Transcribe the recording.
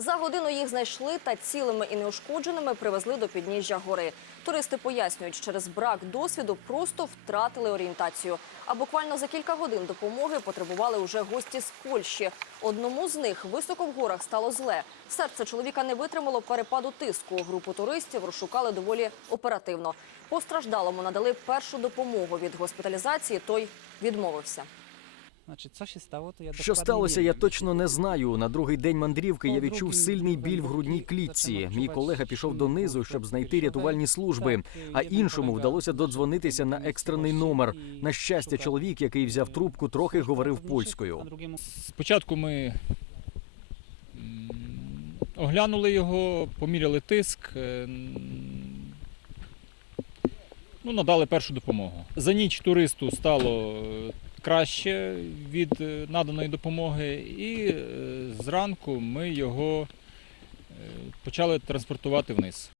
За годину їх знайшли та цілими і неушкодженими привезли до підніжжя гори. Туристи пояснюють, через брак досвіду просто втратили орієнтацію. А буквально за кілька годин допомоги потребували уже гості з Польщі. Одному з них високо в горах стало зле. Серце чоловіка не витримало перепаду тиску. Групу туристів розшукали доволі оперативно. Постраждалому надали першу допомогу від госпіталізації. Той відмовився. Значить, що сталося, я точно не знаю. На другий день мандрівки я відчув сильний біль в грудній клітці. Мій колега пішов донизу, щоб знайти рятувальні служби. А іншому вдалося додзвонитися на екстрений номер. На щастя, чоловік, який взяв трубку, трохи говорив польською. Спочатку ми оглянули його, поміряли тиск, е, ну, надали першу допомогу. За ніч туристу стало е, краще від е, наданої допомоги, і е, зранку ми його е, почали транспортувати вниз.